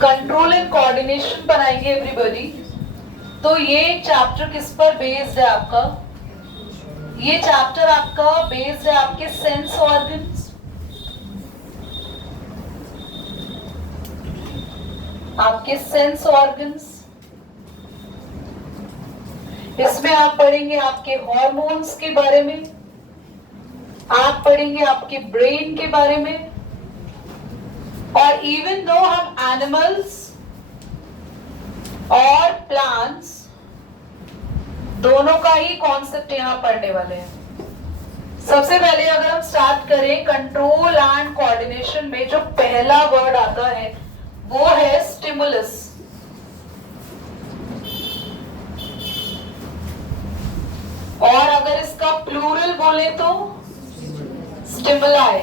Control and coordination बनाएंगे everybody. तो ये चैप्टर किस पर बेस्ड है आपका? ये चैप्टर आपका बेस्ड है आपके सेंस ऑर्गन्स, आपके सेंस ऑर्गन्स। इसमें आप पढ़ेंगे आपके हॉर्मोन्स के बारे में, आप पढ़ेंगे आपके ब्रेन के बारे में, और इवन दो हम एनिमल्स और प्लांट्स दोनों का ही कॉन्सेप्ट यहां पढ़ने वाले हैं। सबसे पहले अगर हम स्टार्ट करें कंट्रोल एंड कोऑर्डिनेशन में, जो पहला वर्ड आता है वो है स्टिमुलस। और अगर इसका प्लूरल बोले तो स्टिमुलाई।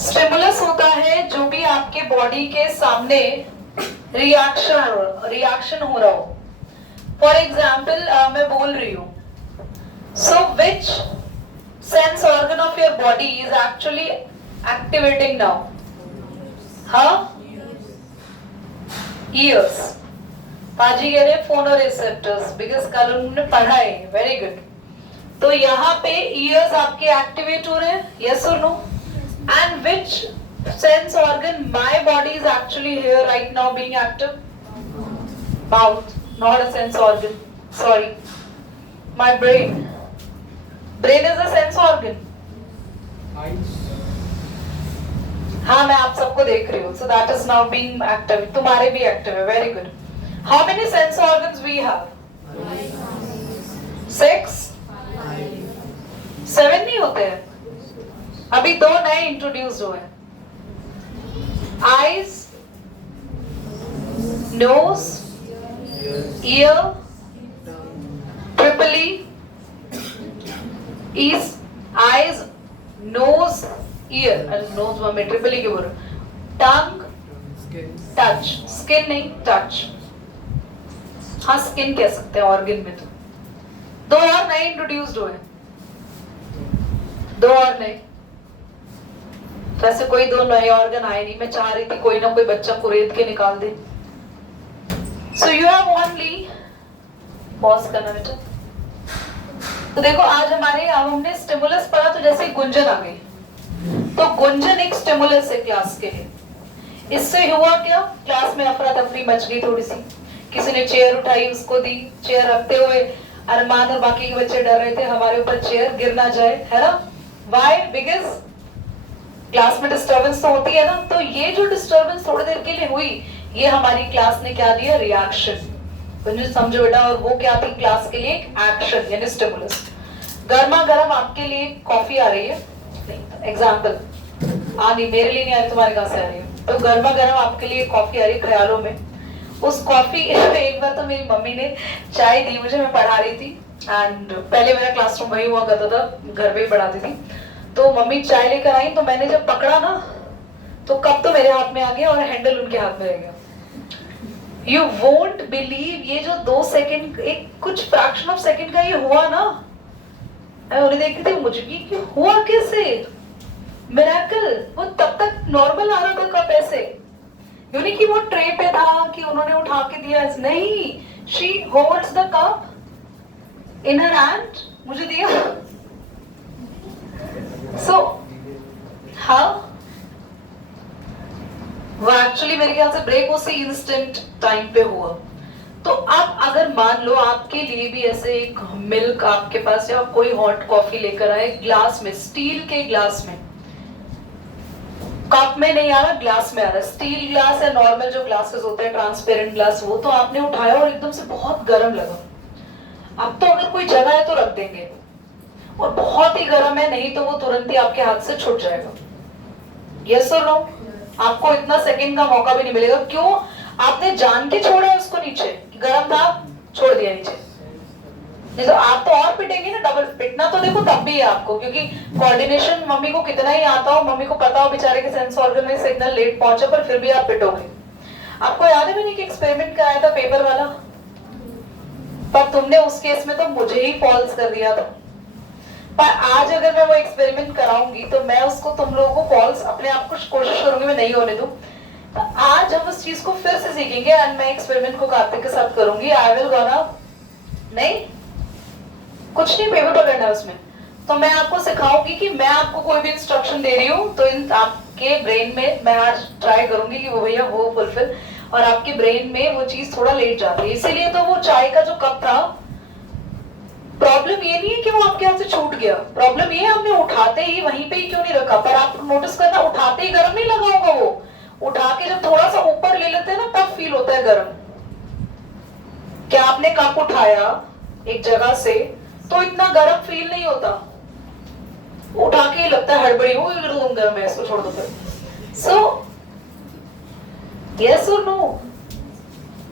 स्टिमुलस होता है जो भी आपके बॉडी के सामने रिएक्शन हो रहा हो। फॉर एग्जाम्पल मैं बोल रही हूं, so which sense organ of your body is actually activating now? Ears. पाजी कह रहे फोनो रिसेप्टर्स, बिकॉज कल उन्होंने पढ़ा है। Very good. तो यहाँ पे ईयर्स आपके एक्टिवेट हो रहे हैं, यस और no? And which sense organ my body is actually here right now being active? Mouth, not a sense organ, sorry, my brain. Brain is a sense organ. Eyes. हाँ, मैं आप सबको देख रही हूँ, so that is now being active. तुम्हारे भी active है, very good. How many sense organs we have? 6? 7 नहीं होते हैं, अभी 2 नए इंट्रोड्यूस हुए हैं। Eyes, nose, ear, triple E, is eyes, nose, ear, nose में triple E के बोलो, tongue, touch, skin नहीं, touch। हाँ, skin कह सकते हैं ऑर्गन में। तो 2 और नए इंट्रोड्यूस्ड हुए, 2 और नए। वैसे कोई 2 नए ऑर्गन आए नहीं, मैं चाह रही थी कोई ना कोई बच्चा कुरेद के निकाल दे। So you have only, pause करना बेटा। तो देखो आज हमारे हमने स्टिमुलस पढ़ा, तो जैसे गुंजन आ गई, तो गुंजन एक स्टिमुलस है क्लास के लिए। इससे हुआ क्या, क्लास में अफरा तफरी मच गई थोड़ी सी, किसी ने चेयर उठाई उसको दी, चेयर रखते हुए अरमान और बाकी के बच्चे डर रहे थे हमारे ऊपर चेयर गिर ना जाए, है ना? व्हाई? बिकॉज क्लास में डिस्टर्बेंस तो होती है ना। तो ये जो डिस्टर्बेंस थोड़ी देर के लिए हुई, ये हमारी क्लास ने क्या दिया? रिएक्शन। कुछ समझो बेटा। और वो क्या थी क्लास के लिए? एक्शन यानी स्टिमुलस। गर्मा गर्म आपके लिए कॉफी आ रही है, एग्जाम्पल नहीं, मेरे लिए नहीं आ रही, तुम्हारे कहां से आ रही है? तो गर्मा गर्म आपके लिए कॉफी आ रही है ख्यालों में। उस कॉफी एक बार तो मेरी मम्मी ने चाय दी मुझे, मैं पढ़ा रही थी, एंड पहले मेरा क्लासरूम वही हुआ करता था, घर पे ही पढ़ाती थी। तो मम्मी चाय लेकर आई, तो मैंने जब पकड़ा ना, तो कप तो मेरे हाथ में आ गया और हैंडल उनके हाथ में रह गया। यू वोंट बिलीव, ये जो 2 सेकंड, एक कुछ फ्रैक्शन ऑफ सेकंड का ये हुआ ना, मैं उन्हें देख रही थी, मुझे भी हुआ कैसे? मिरेकल। वो तब तक नॉर्मल आ रहा था कप ऐसे, यानी कि वो ट्रे पे था कि उन्होंने उठा के दिया, नहीं, she holds the cup in her hand, मुझे दिया। So, हाँ, वो एक्चुअली मेरे ख्याल से ब्रेक उसी इंस्टेंट टाइम पे हुआ। तो अब अगर मान लो आपके लिए भी ऐसे एक मिल्क आपके पास या कोई हॉट कॉफी लेकर आए ग्लास में, स्टील के ग्लास में, कप में नहीं आ रहा, ग्लास में आ रहा है, स्टील ग्लास है, नॉर्मल जो ग्लासेस होते हैं ट्रांसपेरेंट ग्लास, वो तो आपने उठाया और एकदम से बहुत गर्म लगा। अब तो अगर कोई जगह है तो रख देंगे, और बहुत ही गर्म है, नहीं तो वो तुरंत ही आपके हाथ से छूट जाएगा। यस और नो? आपको इतना सेकंड का मौका भी नहीं मिलेगा। क्यों? आपने जान के छोड़ा है उसको नीचे, गर्म था छोड़ दिया नीचे। नहीं तो आप तो और पिटेंगे ना, डबल पिटना तो देखो तब भी है आपको, क्योंकि कोऑर्डिनेशन मम्मी को कितना ही आता हो, मम्मी को पता हो बेचारे के सेंस ऑर्गन में सिग्नल लेट पहुंचे, पर फिर भी आप पिटोगे। आपको याद है मैंने एक एक्सपेरिमेंट कराया था पेपर वाला, पर तुमने उस केस में तो मुझे ही फॉल्स कर दिया था। पर आज अगर मैं वो एक्सपेरिमेंट कराऊंगी तो मैं उसको तुम लोगों को फॉल्स अपने आप को कोशिश करूंगी मैं नहीं होने दूं। तो आज हम उस चीज को फिर से सीखेंगे एंड मैं एक्सपेरिमेंट को कार्तिक के साथ करूंगी। आई विल गोना नहीं कुछ नहीं पेपर पकड़ना है उसमें। तो मैं आपको सिखाऊंगी कि मैं आपको कोई भी इंस्ट्रक्शन दे रही हूँ तो इन आपके ब्रेन में मैं आज ट्राई करूंगी कि वो भैया वो फुलफिल और आपके ब्रेन में वो चीज थोड़ा लेट जाती है। इसीलिए तो वो चाय का जो कप था, प्रॉब्लम ये नहीं है कि वो आपके हाथ से छूट गया, प्रॉब्लम ये है आपने उठाते ही वहीं पे ही क्यों नहीं रखा। पर आप नोटिस करना उठाते ही गर्म नहीं लगा होगा, वो उठा के जब थोड़ा सा ऊपर ले लेते हैं ना तब फील होता है गर्म। क्या आपने कप उठाया एक जगह से तो इतना गर्म फील नहीं होता, उठा के लगता है हड़बड़ी हो रूम गर्म है इसको छोड़ दो फिर। सो यस और नो,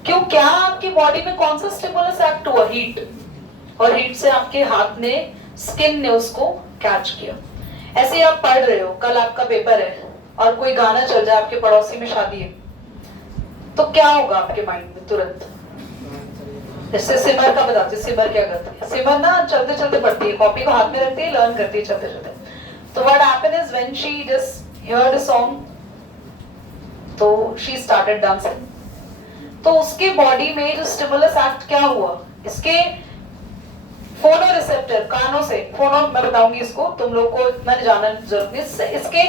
क्यों क्या आपकी बॉडी में कौन सा स्टिमुलस एक्ट हुआ? हीट, और हीट से आपके हाथ ने स्किन ने उसको कैच किया। ऐसे ही आप पढ़ रहे हो, कल आपका पेपर है और कोई गाना चल जाए, आपके पड़ोसी में शादी है, तो क्या होगा आपके माइंड में तुरंत? जैसे सिमर का बताती हूँ, सिमर क्या करती है। सिमर ना चलते चलते पढ़ती है, कॉपी को हाथ में रखती है, लर्न करती है चलते चलते। तो what happened is when she just heard a song तो शी स्टार्टेड डांसिंग। तो उसके बॉडी में जो स्टिमुलस एक्ट क्या हुआ, इसके फोनो रिसेप्टर, कानों से, फोनो मैं बताऊंगी इसको, तुम लोग को इतना जानना जरूरत नहीं। इसके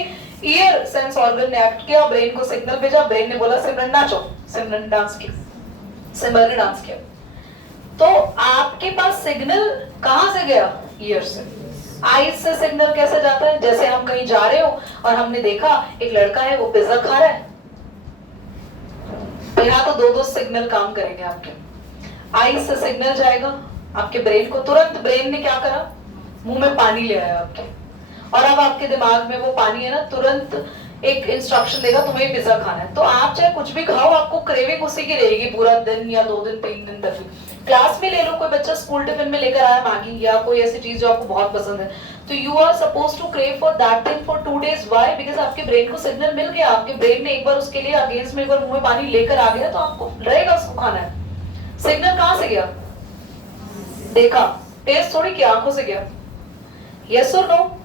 ईयर सेंस ऑर्गन ने एक्ट किया, ब्रेन को सिग्नल भेजा, ब्रेन ने बोला सिमरन नाचो, सिमरन डांस की, सिमरन ने डांस किया। तो आपके पास सिग्नल कहां से गया? ईयर से। आईज से सिग्नल कैसे जाता है? जैसे हम कहीं जा रहे हो और हमने देखा एक लड़का है वो पिज्जा खा रहा है, तो यहाँ तो दो सिग्नल काम करेंगे आपके। आईज से सिग्नल जाएगा आपके ब्रेन को, तुरंत ब्रेन ने क्या करा? मुंह में पानी ले आया आपके, और अब आपके दिमाग में वो पानी है ना, तुरंत एक इंस्ट्रक्शन देगा तुम्हें पिज्जा खाना है। तो आप चाहे कुछ भी खाओ, आपको क्रेविंग उसी की रहेगी पूरा दिन या 2 दिन 3 दिन तक। क्लास में ले लो, कोई बच्चा स्कूल टिफिन में लेकर आया मैगी या कोई ऐसी चीज जो आपको बहुत पसंद है, तो you are suppose to crave for that thing for 2 days। Why? Because आपके ब्रेन को सिग्नल मिल गया, आपके ब्रेन ने एक बार उसके लिए अगेंस्ट में एक बार मुंह में पानी लेकर आ गया, तो आपको रहेगा उसको खाना है। सिग्नल कहां से गया? देखा, टेस्ट थोड़ी किया, आंखों से गया। यस और नो?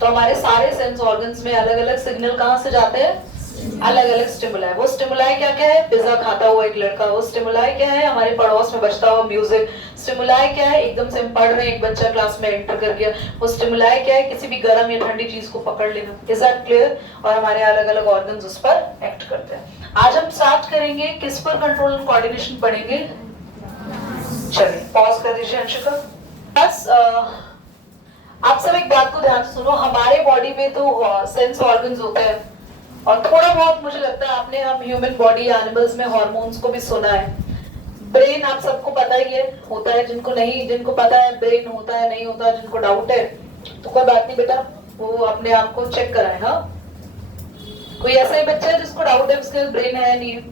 तो हमारे सारे सेंस ऑर्गन्स में अलग अलग सिग्नल कहां से जाते हैं? अलग अलग स्टिमुलाई। वो स्टिमुलाई क्या क्या है? पिज्जा खाता हुआ एक लड़का। वो स्टिमुलाई क्या है? हमारे पड़ोस में बजता हुआ म्यूजिक। स्टिमुलाई क्या है? एकदम से हम पढ़ रहे हैं, एक बच्चा क्लास में एंटर कर गया। वो स्टिमुलाई क्या है? किसी भी गर्म या ठंडी चीज को पकड़ लेना। Is that clear? और हमारे अलग अलग ऑर्गन्स उस पर एक्ट करते हैं। आज हम स्टार्ट करेंगे किस पर? कंट्रोल एंड कोऑर्डिनेशन पढ़ेंगे। चलिए पॉज कर दीजिए अंशिका। बस आप सब एक बात को ध्यान से सुनो, हमारे बॉडी में तो सेंस ऑर्गन्स होते हैं और थोड़ा बहुत मुझे लगता है आपने हम ह्यूमन बॉडी एनिमल्स में हार्मोन्स को भी सुना है। ब्रेन आप सबको पता ही है होता है, जिनको नहीं, जिनको पता है ब्रेन होता है नहीं होता, जिनको डाउट है तो कोई बात नहीं बेटा, वो अपने आप को चेक कराए। हाँ, कोई ऐसा ही बच्चा है जिसको डाउट है उसके ब्रेन है नहीं है?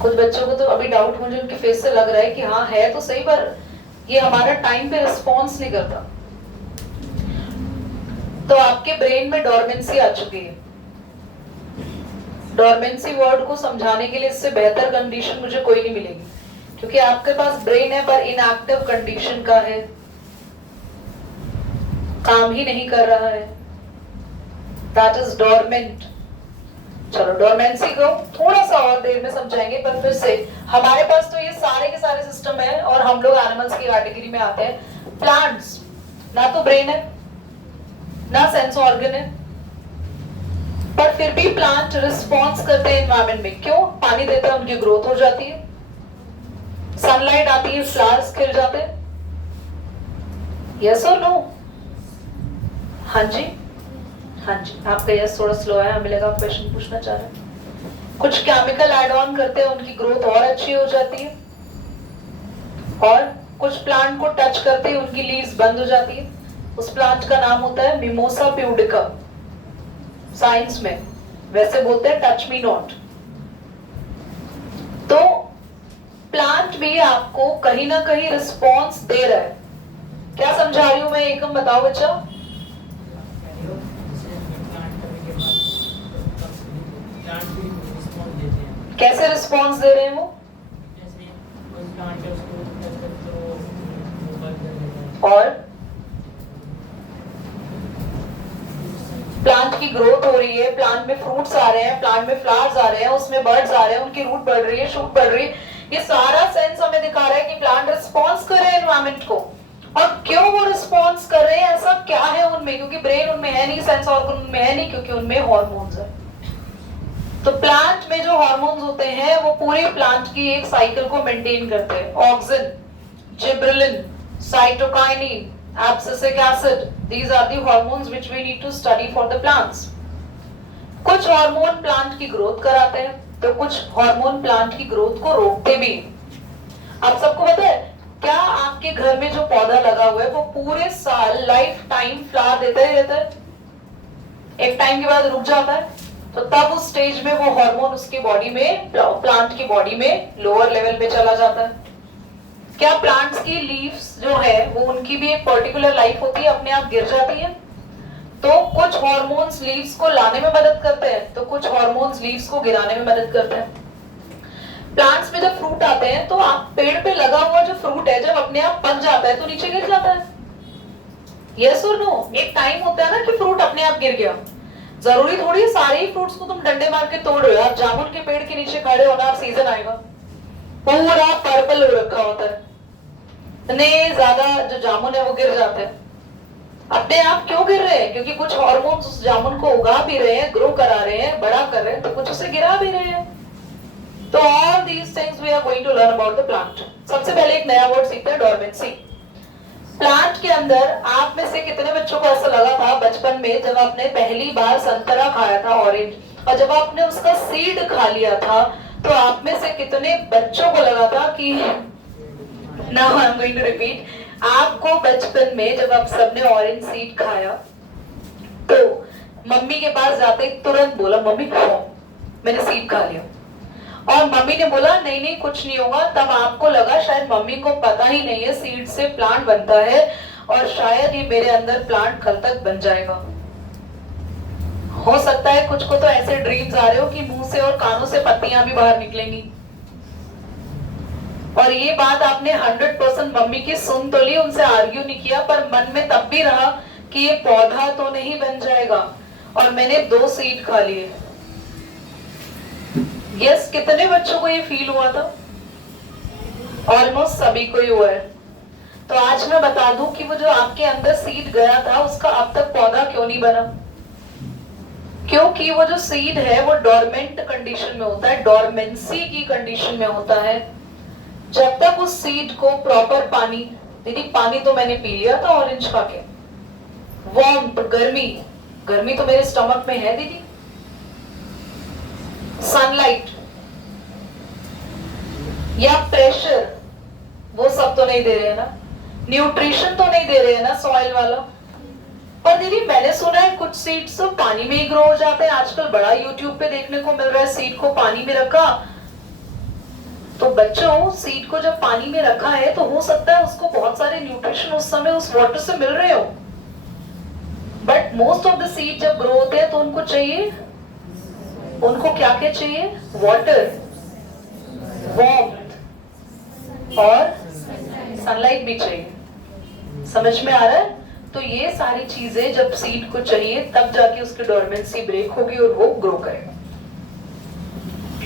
कुछ बच्चों को तो अभी डाउट मुझे उनके फेस से लग रहा है कि हाँ है तो सही, पर ये हमारा टाइम पे रिस्पॉन्स नहीं करता। तो आपके ब्रेन में डोरमेंसी आ चुकी है। डोरमेंसी वर्ड को समझाने के लिए इससे बेहतर कंडीशन मुझे कोई नहीं मिलेगी, क्योंकि आपके पास ब्रेन है पर इनएक्टिव कंडीशन का है, काम ही नहीं कर रहा है। That is dormant. चलो डोरमेंसी को थोड़ा सा और देर में समझाएंगे, पर फिर से हमारे पास तो ये सारे के सारे सिस्टम है और हम लोग एनिमल्स की कैटेगरी में आते हैं। प्लांट्स ना तो ब्रेन है ना सेंस ऑर्गन है, पर फिर भी प्लांट रिस्पॉन्स करते हैं एनवायरमेंट में। क्यों? पानी देते हैं, उनकी ग्रोथ हो जाती है, सनलाइट आती है, फ्लावर्स खिल जाते हैं। यस और नो? हाँ जी, हाँ जी। आपका यस थोड़ा स्लो है, हमें लगा क्वेश्चन पूछना चाह रहे हैं। कुछ केमिकल ऐड ऑन करते हैं, उनकी ग्रोथ और अच्छी हो जाती है, और कुछ प्लांट को टच करते ही उनकी लीव्स बंद हो जाती है। उस प्लांट का नाम होता है मिमोसा प्यूडिका, साइंस में वैसे बोलते हैं टच मी नॉट। तो प्लांट भी आपको कहीं ना कहीं रिस्पॉन्स दे रहा है। क्या समझा रही हूं मैं, एकम बताओ बच्चा। कैसे रिस्पॉन्स दे रहे हैं वो? जैसे कोई और प्लांट की ग्रोथ हो रही है, प्लांट में फ्रूट्स आ रहे हैं, प्लांट में फ्लावर्स आ रहे हैं, उसमें बर्ड्स आ रहे हैं, उनकी रूट बढ़ रही है, शूट बढ़ रही है। ये सारा सेंस हमें दिखा रहा है कि प्लांट रिस्पॉन्स कर रहे हैं एनवायरमेंट को। और क्यों वो रिस्पॉन्स कर रहे हैं, ऐसा क्या है उनमें? क्योंकि ब्रेन उनमें है नहीं, सेंस ऑर्गन उनमें है नहीं, क्योंकि उनमें हॉर्मोन्स है। तो प्लांट में जो हॉर्मोन्स होते हैं वो पूरे प्लांट की एक साइकिल को मेंटेन करते हैं। Auxin, gibberellin, cytokinin, abscisic acid, these are the hormones which we need to study for the plants. कुछ हार्मोन प्लांट की ग्रोथ कराते हैं तो कुछ हार्मोन प्लांट की ग्रोथ को रोकते भी हैं। आप सबको पता है क्या आपके घर में जो पौधा लगा हुआ है वो पूरे साल लाइफ टाइम फ्लावर देता ही रहता है? एक टाइम के बाद रुक जाता है, तो तब उस स्टेज में वो हार्मोन उसकी बॉडी में, प्लांट की बॉडी में लोअर लेवल पे चला जाता है। क्या प्लांट्स की लीव्स जो है वो उनकी भी एक पर्टिकुलर लाइफ होती है, अपने आप गिर जाती है? तो कुछ हार्मोन्स लीव्स को लाने में मदद करते हैं तो कुछ हार्मोन्स लीव्स को गिराने में मदद करते हैं। प्लांट्स में जब फ्रूट आते हैं तो आप पेड़ पे लगा हुआ जो फ्रूट है जब अपने आप पक जाता है तो नीचे गिर जाता है। यस और नो? एक टाइम होता है ना कि फ्रूट अपने आप गिर गया। जरूरी थोड़ी सारे ही फ्रूट्स को तुम डंडे मार के तोड़ रहे हो। आप जामुन के पेड़ के नीचे खड़े हो ना, आप सीजन आएगा पूरा पर्पल हो रखा होता है, इतने ज्यादा जो जामुन है वो गिर जाते हैं। अपने आप क्यों गिर रहे हैं? क्योंकि कुछ हार्मोन्स उस जामुन को उगा भी रहे हैं, ग्रो करा रहे हैं, बड़ा कर रहे हैं, तो कुछ उसे गिरा भी रहे हैं। तो all these things we are going to learn about the plant. सबसे पहले एक नया वर्ड सीखते हैं, डोरमेंसी। प्लांट के अंदर आप में से कितने बच्चों को ऐसा लगा था बचपन में जब आपने पहली बार संतरा खाया था, ऑरेंज, और जब आपने उसका सीड खा लिया था तो आप में से कितने बच्चों को लगा था कि now I am going to repeat, आपको बचपन में जब आप सबने ऑरेंज सीड खाया तो मम्मी के पास जाते तुरंत बोला मम्मी खाओ, मैंने सीड खा लिया, और मम्मी ने बोला नहीं नहीं कुछ नहीं होगा। तब आपको लगा शायद मम्मी को पता ही नहीं है सीड से प्लांट बनता है और शायद ये मेरे अंदर प्लांट कल तक बन जाएगा। हो सकता है कुछ को तो ऐसे ड्रीम्स आ रहे हो कि मुंह से और कानों से पत्तियां भी बाहर निकलेंगी। और ये बात आपने 100% मम्मी की सुन तो ली, उनसे आर्ग्यू नहीं किया, पर मन में तब भी रहा कि ये पौधा तो नहीं बन जाएगा, और मैंने 2 सीड खा लिए। यस, कितने बच्चों को ये फील हुआ था? ऑलमोस्ट सभी को ही हुआ है। तो आज मैं बता दूं कि वो जो आपके अंदर सीड गया था उसका अब तक पौधा क्यों नहीं बना। क्योंकि वो जो सीड है वो डोरमेंट कंडीशन में होता है, डोरमेंसी की कंडीशन में होता है। जब तक उस सीड को प्रॉपर पानी, दीदी पानी तो मैंने पी लिया था ऑरेंज खा के, वार्मथ, गर्मी, गर्मी तो मेरे स्टमक में है दीदी, सनलाइट या प्रेशर, वो सब तो नहीं दे रहे हैं ना, न्यूट्रिशन तो नहीं दे रहे हैं ना सॉइल वाला। पर दीदी मैंने सुना है कुछ सीड्स तो पानी में ही ग्रो हो जाते हैं, आजकल बड़ा यूट्यूब पे देखने को मिल रहा है, सीड को पानी में रखा। तो बच्चों, सीड को जब पानी में रखा है तो हो सकता है उसको बहुत सारे न्यूट्रिशन उस समय उस वाटर से मिल रहे हो, but most of the seed जब ग्रो होते हैं तो उनको चाहिए, उनको क्या क्या चाहिए? वाटर, वार्मथ और सनलाइट भी चाहिए। समझ में आ रहा है? तो ये सारी चीजें जब सीड को चाहिए तब जाके उसकी डोरमेंसी ब्रेक होगी और वो ग्रो करेगा।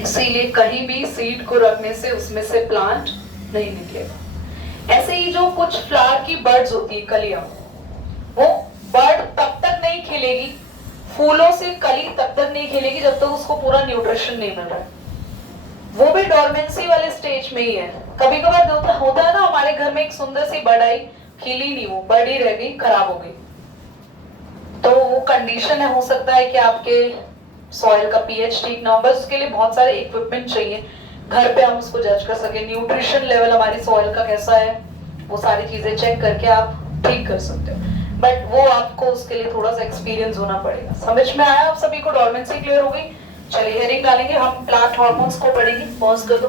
इसीलिए कहीं भी सीड को रखने से उसमें से प्लांट नहीं निकलेगा। ऐसे ही जो कुछ फ्लावर की बर्ड्स होती है, कलियां, वो बर्ड तब तक नहीं खिलेगी, फूलों से कली तब तक नहीं खिलेगी जब तक उसको पूरा न्यूट्रिशन नहीं मिल रहा है। वो भी डोरमेंसी वाले स्टेज में ही है। कभी कभार होता है ना, हमारे घर में एक सुंदर सी बर्ड आई, खिली नहीं, वो बड़ी रह गई, खराब हो गई, तो वो कंडीशन है। हो सकता है कि आपके सॉइल का पीएच ठीक ना हो, बस उसके लिए बहुत सारे इक्विपमेंट चाहिए घर पे, हम उसको जज कर सके, न्यूट्रिशन लेवल हमारी सॉइल का कैसा है, वो सारी चीजें चेक करके आप ठीक कर सकते हो। बट वो आपको उसके लिए थोड़ा सा एक्सपीरियंस होना पड़ेगा। समझ में आया आप सभी को? डोरमेंसी क्लियर हो गई? चलिए हेडिंग डालेंगे हम, प्लांट हार्मोन्स को पढ़ेंगे। पॉज कर दो।